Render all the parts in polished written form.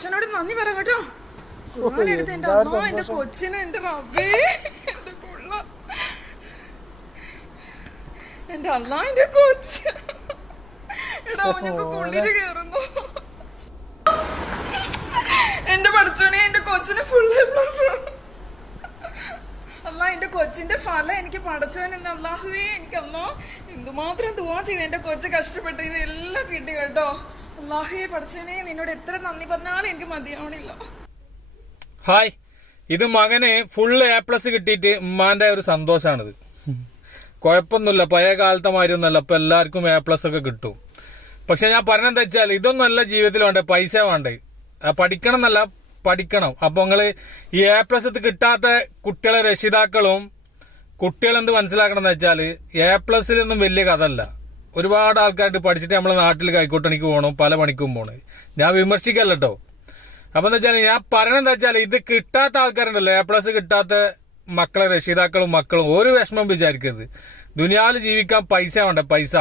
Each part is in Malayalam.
പടച്ചോനോട് നന്ദി പറ കേട്ടോ. എടുത്ത് എന്റെ അമ്മ എന്റെ കൊച്ചിനെ എന്റെ റബ്ബേ എന്റെ കൊള്ള എന്റെ അല്ല എന്റെ കൊച്ച് എടാ അവനൊക്കെ കൊള്ളിട്ട് കേറുന്നു. എന്റെ പടച്ചോനെ എന്റെ കൊച്ചിന് ഫുൾ അല്ല എന്റെ കൊച്ചിന്റെ ഫലം എനിക്ക് പടച്ചവൻ എന്റെ അല്ലാഹുവേ എനിക്കല്ലോ എന്തുമാത്രം ദുആ ചെയ്ത് എന്റെ കൊച്ച് കഷ്ടപ്പെട്ട് ഇതെല്ലാം കിട്ടി കേട്ടോ. അല്ലാഹുവേ പടച്ചവനെ നിന്നോട് എത്ര നന്ദി പറഞ്ഞാലും എനിക്ക് മതിയാവണില്ല. ഹായ്, ഇത് മകന് ഫുള്ള് A+ കിട്ടിയിട്ട് ഉമ്മാന്റെ ഒരു സന്തോഷാണിത്. കുഴപ്പമൊന്നുമില്ല, പഴയ കാലത്തെ മാതിരി ഒന്നുമല്ല, ഇപ്പൊ എല്ലാവർക്കും A+ ഒക്കെ കിട്ടും. പക്ഷെ ഞാൻ പറഞ്ഞെന്താ വെച്ചാൽ ഇതൊന്നല്ല ജീവിതത്തിൽ വേണ്ടേ, പൈസ വേണ്ടേ, പഠിക്കണം എന്നല്ല പഠിക്കണം. അപ്പൊ നിങ്ങള് ഈ A+ കിട്ടാത്ത കുട്ടികളെ രക്ഷിതാക്കളും കുട്ടികളെന്ത് മനസ്സിലാക്കണം എന്ന് വെച്ചാല് A+ലൊന്നും വലിയ കഥ അല്ല. ഒരുപാട് ആൾക്കാർക്ക് പഠിച്ചിട്ട് നമ്മളെ നാട്ടിൽ കൈക്കോട്ടണിക്ക് പോകണം, പല പണിക്കും പോണേ. ഞാൻ വിമർശിക്കല്ല കേട്ടോ. അപ്പൊ എന്താ വെച്ചാൽ ഞാൻ പറയണെന്താ വെച്ചാൽ ഇത് കിട്ടാത്ത ആൾക്കാരുണ്ടല്ലോ, A+ കിട്ടാത്ത മക്കളെ രക്ഷിതാക്കളും മക്കളും ഒരു വിഷമം വിചാരിക്കരുത്. ദുനിയാവിൽ ജീവിക്കാൻ പൈസ വേണ്ട, പൈസ.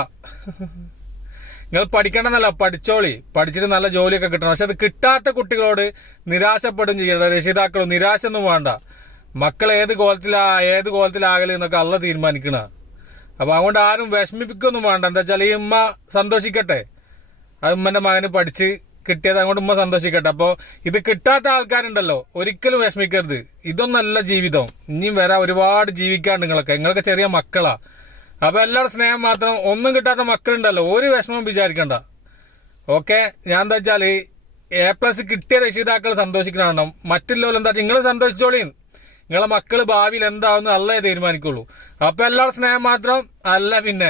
നിങ്ങൾ പഠിക്കണമെന്നല്ല, പഠിച്ചോളി, പഠിച്ചിട്ട് നല്ല ജോലിയൊക്കെ കിട്ടണം. പക്ഷെ അത് കിട്ടാത്ത കുട്ടികളോട് നിരാശപ്പെടും ചെയ്യണ്ട. രക്ഷിതാക്കളും നിരാശ ഒന്നും വേണ്ട. മക്കൾ ഏത് കോലത്തിലാകല് എന്നൊക്കെ അള്ള തീരുമാനിക്കണ. അപ്പൊ അതുകൊണ്ട് ആരും വിഷമിപ്പിക്കൊന്നും വേണ്ട. എന്താ വെച്ചാൽ ഈ ഉമ്മ സന്തോഷിക്കട്ടെ, അത് ഉമ്മന്റെ മകന് പഠിച്ച് കിട്ടിയത്, അതുകൊണ്ട് ഉമ്മ സന്തോഷിക്കട്ടെ. അപ്പൊ ഇത് കിട്ടാത്ത ആൾക്കാരുണ്ടല്ലോ, ഒരിക്കലും വിഷമിക്കരുത്. ഇതൊന്നല്ല ജീവിതം, ഇനിയും വരാൻ ഒരുപാട് ജീവിക്കാണ്ട്. നിങ്ങൾക്ക് ചെറിയ മക്കളാ. അപ്പൊ എല്ലാവരുടെ സ്നേഹം മാത്രം. ഒന്നും കിട്ടാത്ത മക്കളുണ്ടല്ലോ, ഒരു വിഷമം വിചാരിക്കണ്ട. ഓക്കെ, ഞാൻ എന്താ വെച്ചാല് A+ കിട്ടിയ രക്ഷിതാക്കൾ സന്തോഷിക്കണം. മറ്റുള്ളവർ എന്താ നിങ്ങൾ സന്തോഷിച്ചോളി. നിങ്ങളെ മക്കള് ഭാവിയിൽ എന്താവുന്ന അല്ലേ തീരുമാനിക്കുള്ളൂ. അപ്പൊ എല്ലാവരുടെ സ്നേഹം മാത്രം. അല്ല പിന്നെ